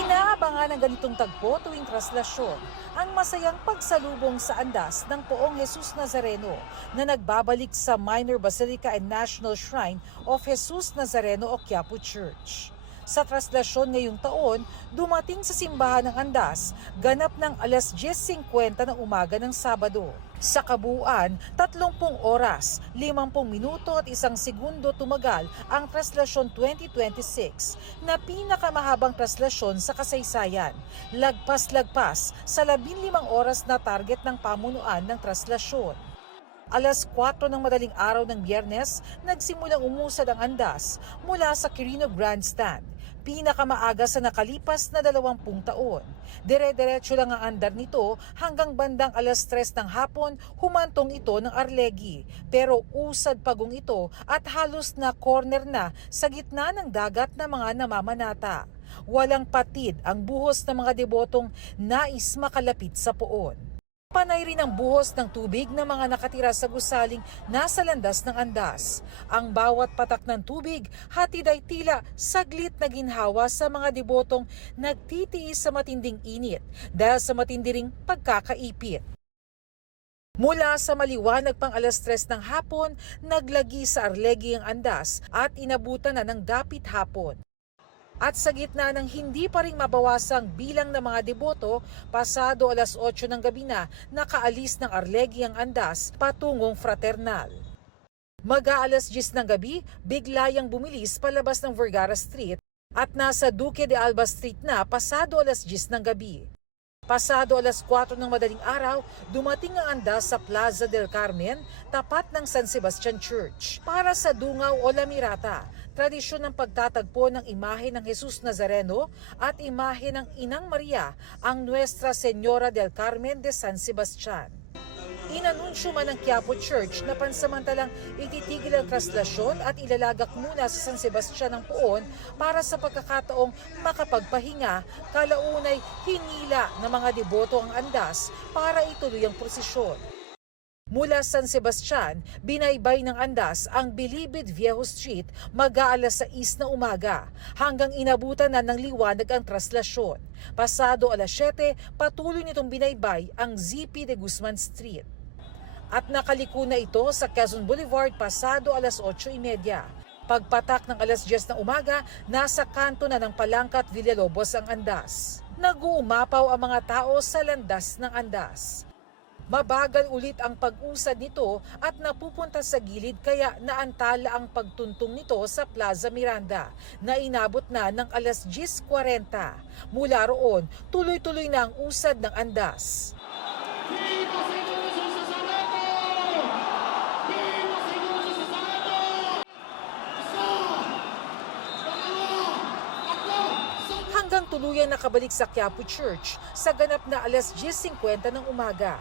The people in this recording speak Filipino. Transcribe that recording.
Inaabangan ng ganitong tagpo tuwing traslasyon ang masayang pagsalubong sa andas ng Poong Jesus Nazareno na nagbabalik sa Minor Basilica and National Shrine of Jesus Nazareno o Quiapo Church. Sa traslasyon ngayong taon, dumating sa simbahan ng andas, ganap ng alas 10:50 ng umaga ng Sabado. Sa kabuuan, 30 oras, 50 minuto at 1 segundo tumagal ang traslasyon 2026 na pinakamahabang traslasyon sa kasaysayan. Lagpas-lagpas sa 15 oras na target ng pamunuan ng traslasyon. Alas 4 ng madaling araw ng Biyernes, nagsimulang umusad ang andas mula sa Quirino Grandstand, pinakamaaga sa nakalipas na 20 taon. Dire-diretso lang ang andar nito hanggang bandang alas 3 ng hapon, humantong ito ng Arlegui. Pero usad pagong ito at halos na corner na sa gitna ng dagat na mga namamanata. Walang patid ang buhos ng mga debotong nais makalapit sa poon. Panay rin ang buhos ng tubig ng mga nakatira sa gusaling nasa landas ng andas. Ang bawat patak ng tubig, hatid ay tila saglit na ginhawa sa mga debotong nagtitiis sa matinding init dahil sa matindi ring pagkakaipit. Mula sa maliwanag pang alas 3 ng hapon, naglagi sa Arlegui ang andas at inabutan na ng dapit hapon. At sa gitna ng hindi pa rin mabawasang bilang ng mga deboto, pasado alas 8 ng gabi na nakaalis ng Arlegui ang andas patungong Fraternal. Mag-aalas 10 ng gabi, biglayang bumilis palabas ng Vergara Street at nasa Duque de Alba Street na pasado alas 10 ng gabi. Pasado alas 4 ng madaling araw, dumating ang andas sa Plaza del Carmen, tapat ng San Sebastian Church. Para sa Dungaw o Lamirata, tradisyon ng pagtatagpo ng imahe ng Jesus Nazareno at imahe ng Inang Maria, ang Nuestra Señora del Carmen de San Sebastian. Inanunsyo man ng Quiapo Church na pansamantalang ititigil ang traslasyon at ilalagak muna sa San Sebastian ng poon para sa pagkakataong makapagpahinga, kalaunay hinila ng mga deboto ang andas para ituloy ang prosesyon. Mula San Sebastian, binaybay ng andas ang Bilibid Viejo Street mag-aalas 6 na umaga hanggang inabutan na ng liwanag ang traslasyon. Pasado alas 7, patuloy nitong binaybay ang ZP de Guzman Street. At nakaliko na ito sa Quezon Boulevard pasado alas 8:30. Pagpatak ng alas 10 ng umaga, nasa kanto na ng Palangka at Villalobos ang andas. Nag-uumapaw ang mga tao sa landas ng andas. Mabagal ulit ang pag-usad nito at napupunta sa gilid kaya naantala ang pagtuntong nito sa Plaza Miranda na inabot na ng alas 10:40. Mula roon, tuloy-tuloy na ang usad ng andas. Hanggang tuluyang nakabalik sa Quiapo Church sa ganap na alas 10:50 ng umaga.